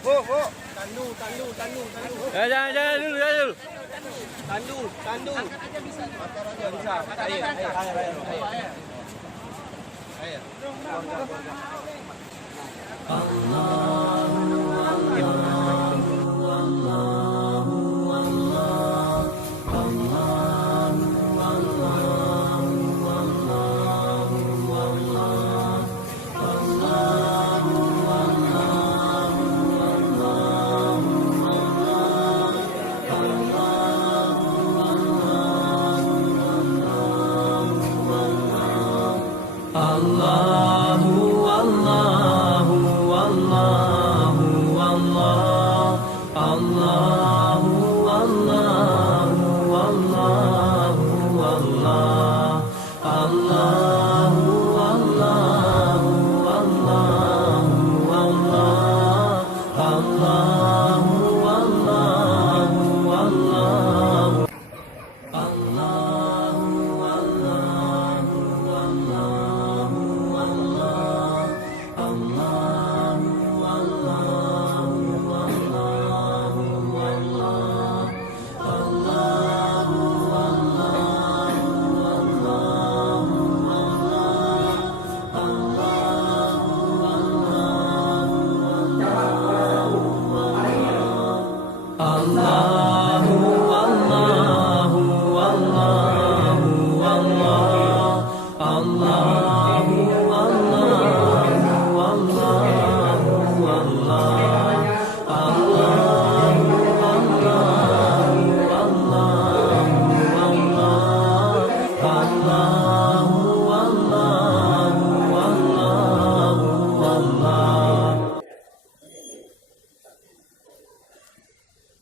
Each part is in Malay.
Bu, tandu. Jangan dulu. Tandu. Bisa. Air.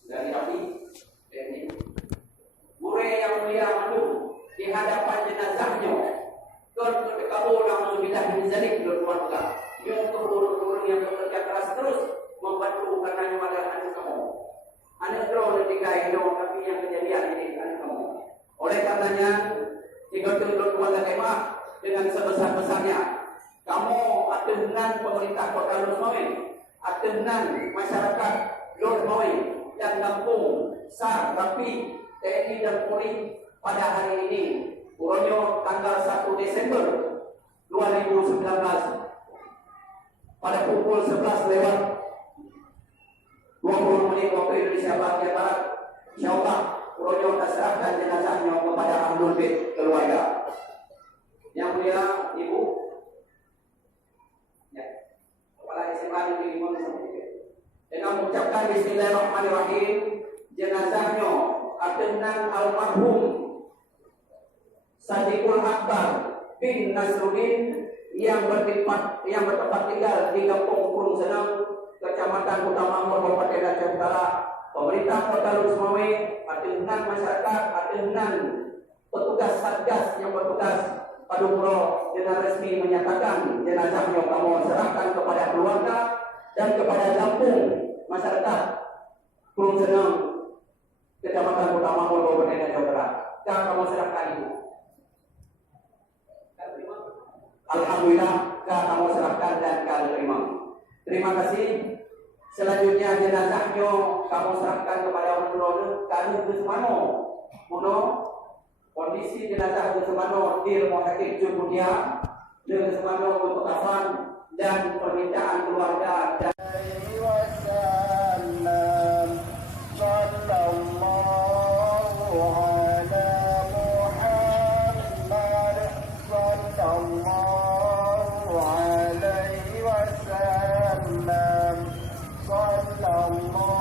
Dari Nabi ini murid yang mulia madu di hadapan jenazahnya don kabur namun bila dizalik don warga yang kabur yang bekerja keras terus membantu karena adalah anak kamu anak terus ketika itu tapi yang kejadian ini anak kamu oleh karenanya jika don warga kemah dengan sebesar-besarnya kamu dengan pemerintah kota Losmawe dengan masyarakat Losmawe dan kampung SAR, Rapi, TNI dan Polri pada hari ini Uronyo tanggal 1 Desember 2019 pada pukul 11 lewat 20 menit waktu Indonesia bagian Barat. InsyaAllah Uronyo akan serahkan jenazahnya kepada Ahlul Bait keluarga. Yang mulia Ibu Kepala SMA di Imam dengan mengucapkan Bismillahirrahmanirrahim, jenazahnya Adnan almarhum Sadiqul Akbar bin Nasruddin yang bertempat tinggal di Kampung Kurung Senang, Kecamatan Kota Mangor, Kabupaten Aceh Utara. Pemerintah Kota Losmawe, dengan masyarakat, dengan petugas satgas yang bertugas pada umroh dengan resmi menyatakan jenazahnya kamu serahkan kepada keluarga dan kepada kampung masyarakat Kurung Senang, Kecamatan Kota Mangor, Kabupaten Aceh Utara. Kamu serahkan Ibu. Alhamdulillah, kamu serahkan dan kamu terima. Terima kasih. Selanjutnya jenazahnya kamu serahkan kepada orang kami ke Semano. Kondisi jenazah ke Semano di Rumah Sakit Jumbudia dengan Semano untuk kafan dan permintaan keluarga dan Allah